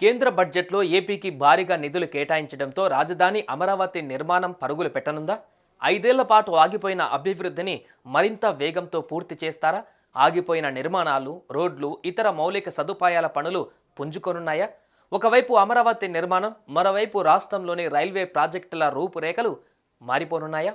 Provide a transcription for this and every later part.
కేంద్ర బడ్జెట్లో ఏపీకి భారీగా నిధులు కేటాయించడంతో రాజధాని అమరావతి నిర్మాణం పరుగులు పెట్టనుందా? ఐదేళ్ళ పాటు ఆగిపోయిన అభివృద్ధిని మరింత వేగంతో పూర్తి చేస్తారా? ఆగిపోయిన నిర్మాణాలు రోడ్లు ఇతర మౌలిక సదుపాయాల పనులు పుంజుకొనున్నాయా? ఒకవైపు అమరావతి నిర్మాణం మరోవైపు రాష్ట్రంలోని రైల్వే ప్రాజెక్టుల రూపురేఖలు మారిపోనున్నాయా?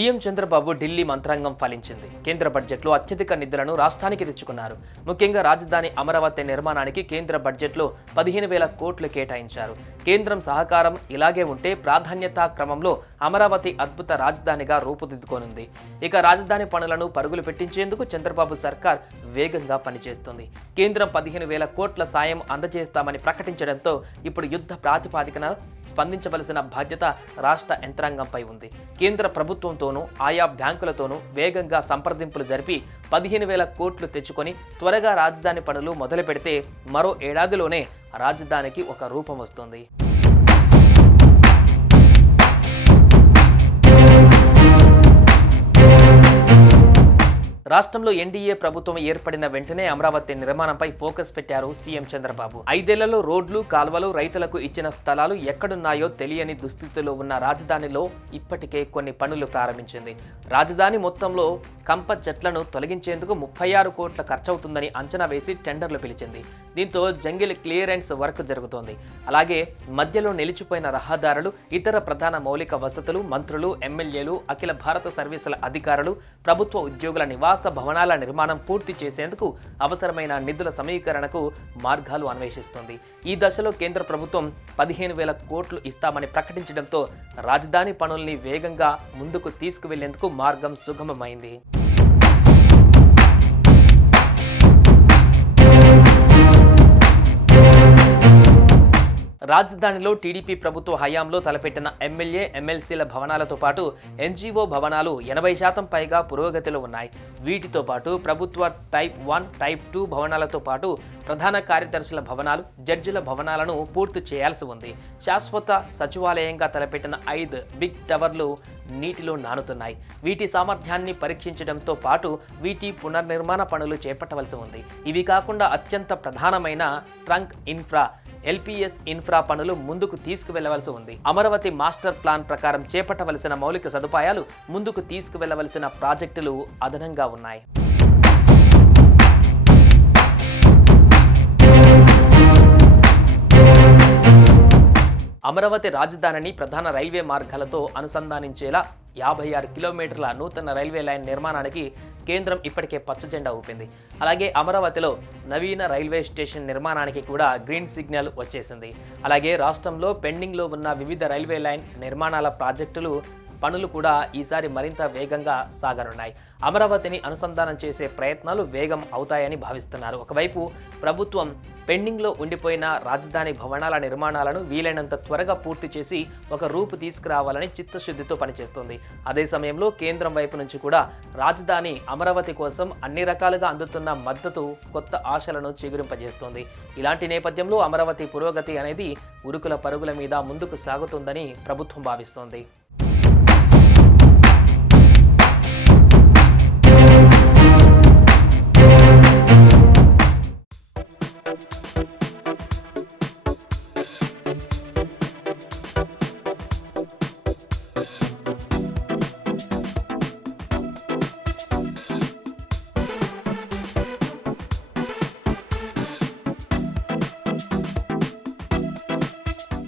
సీఎం చంద్రబాబు ఢిల్లీ మంత్రాంగం ఫలించింది. కేంద్ర బడ్జెట్లో అత్యధిక నిధులను రాష్ట్రానికి తెచ్చుకున్నారు. ముఖ్యంగా రాజధాని అమరావతి నిర్మాణానికి కేంద్ర బడ్జెట్లో పదిహేను వేల కోట్లు కేటాయించారు. కేంద్రం సహకారం ఇలాగే ఉంటే ప్రాధాన్యతా క్రమంలో అమరావతి అద్భుత రాజధానిగా రూపుదిద్దుకోనుంది. ఇక రాజధాని పనులను పరుగులు పెట్టించేందుకు చంద్రబాబు సర్కార్ వేగంగా పనిచేస్తుంది. కేంద్రం పదిహేను వేల కోట్ల సాయం అందజేస్తామని ప్రకటించడంతో ఇప్పుడు యుద్ధ ప్రాతిపాదికన స్పందించవలసిన బాధ్యత రాష్ట్ర యంత్రాంగంపై ఉంది. కేంద్ర ప్రభుత్వంతోనూ ఆయా బ్యాంకులతోనూ వేగంగా సంప్రదింపులు జరిపి పదిహేను వేల కోట్లు తెచ్చుకొని త్వరగా రాజధాని పనులు మొదలు పెడితే మరో ఏడాదిలోనే రాజధానికి ఒక రూపం వస్తుంది. రాష్ట్రంలో ఎన్డీఏ ప్రభుత్వం ఏర్పడిన వెంటనే అమరావతి నిర్మాణంపై ఫోకస్ పెట్టారు సీఎం చంద్రబాబు. ఐదేళ్ళలో రోడ్లు కాల్వలు రైతులకు ఇచ్చిన స్థలాలు ఎక్కడున్నాయో తెలియని దుస్థితిలో ఉన్న రాజధానిలో ఇప్పటికే కొన్ని పనులు ప్రారంభించింది. రాజధాని మొత్తంలో కంప చెట్లను తొలగించేందుకు ముప్పై ఆరు కోట్ల ఖర్చవుతుందని అంచనా వేసి టెండర్లు పిలిచింది. దీంతో జంగిల్ క్లియరెన్స్ వర్క్ జరుగుతోంది. అలాగే మధ్యలో నిలిచిపోయిన రహదారులు ఇతర ప్రధాన మౌలిక వసతులు మంత్రులు ఎమ్మెల్యేలు అఖిల భారత సర్వీసుల అధికారులు ప్రభుత్వ ఉద్యోగుల నివాస భవనాల నిర్మాణం పూర్తి చేసేందుకు అవసరమైన నిధుల సమీకరణకు మార్గాలు అన్వేషిస్తుంది. ఈ దశలో కేంద్ర ప్రభుత్వం పదిహేను వేల కోట్లు ఇస్తామని ప్రకటించడంతో రాజధాని పనుల్ని వేగంగా ముందుకు తీసుకువెళ్ళేందుకు మార్గం సుగమమైంది. రాజధానిలో టీడీపీ ప్రభుత్వ హయాంలో తలపెట్టిన ఎమ్మెల్యే ఎమ్మెల్సీల భవనాలతో పాటు ఎన్జీఓ భవనాలు ఎనభై శాతం పైగా పురోగతిలో ఉన్నాయి. వీటితో పాటు ప్రభుత్వ టైప్ వన్ టైప్ టూ భవనాలతో పాటు ప్రధాన కార్యదర్శుల భవనాలు జడ్జిల భవనాలను పూర్తి చేయాల్సి ఉంది. శాశ్వత సచివాలయంగా తలపెట్టిన ఐదు బిగ్ టవర్లు నీటిలో నానుతున్నాయి. వీటి సామర్థ్యాన్ని పరీక్షించడంతో పాటు వీటి పునర్నిర్మాణ పనులు చేపట్టవలసి ఉంది. ఇవి కాకుండా అత్యంత ప్రధానమైన ట్రంక్ ఇన్ఫ్రా ఎల్పిఎస్ ఇన్ఫ్రా పనులు ముందుకు తీసుకువెళ్ళవలసి ఉంది. అమరావతి మాస్టర్ ప్లాన్ ప్రకారం చేపట్టవలసిన మౌలిక సదుపాయాలు ముందుకు తీసుకువెళ్ళవలసిన ప్రాజెక్టులు అదనంగా ఉన్నాయి. అమరావతి రాజధానిని ప్రధాన రైల్వే మార్గాలతో అనుసంధానించేలా యాభై ఆరు కిలోమీటర్ల నూతన రైల్వే లైన్ నిర్మాణానికి కేంద్రం ఇప్పటికే పచ్చజెండా ఊపింది. అలాగే అమరావతిలో నవీన రైల్వే స్టేషన్ నిర్మాణానికి కూడా గ్రీన్ సిగ్నల్ వచ్చేసింది. అలాగే రాష్ట్రంలో పెండింగ్లో ఉన్న వివిధ రైల్వే లైన్ నిర్మాణాల ప్రాజెక్టులు పనులు కూడా ఈసారి మరింత వేగంగా సాగనున్నాయి. అమరావతిని అనుసంధానం చేసే ప్రయత్నాలు వేగం అవుతాయని భావిస్తున్నారు. ఒకవైపు ప్రభుత్వం పెండింగ్లో ఉండిపోయిన రాజధాని భవనాల నిర్మాణాలను వీలైనంత త్వరగా పూర్తి చేసి ఒక రూపు తీసుకురావాలని చిత్తశుద్ధితో పనిచేస్తుంది. అదే సమయంలో కేంద్రం వైపు నుంచి కూడా రాజధాని అమరావతి కోసం అన్ని రకాలుగా అందుతున్న మద్దతు కొత్త ఆశలను చిగురింపజేస్తుంది. ఇలాంటి నేపథ్యంలో అమరావతి పురోగతి అనేది ఉరుకుల పరుగుల మీద ముందుకు సాగుతుందని ప్రభుత్వం భావిస్తోంది.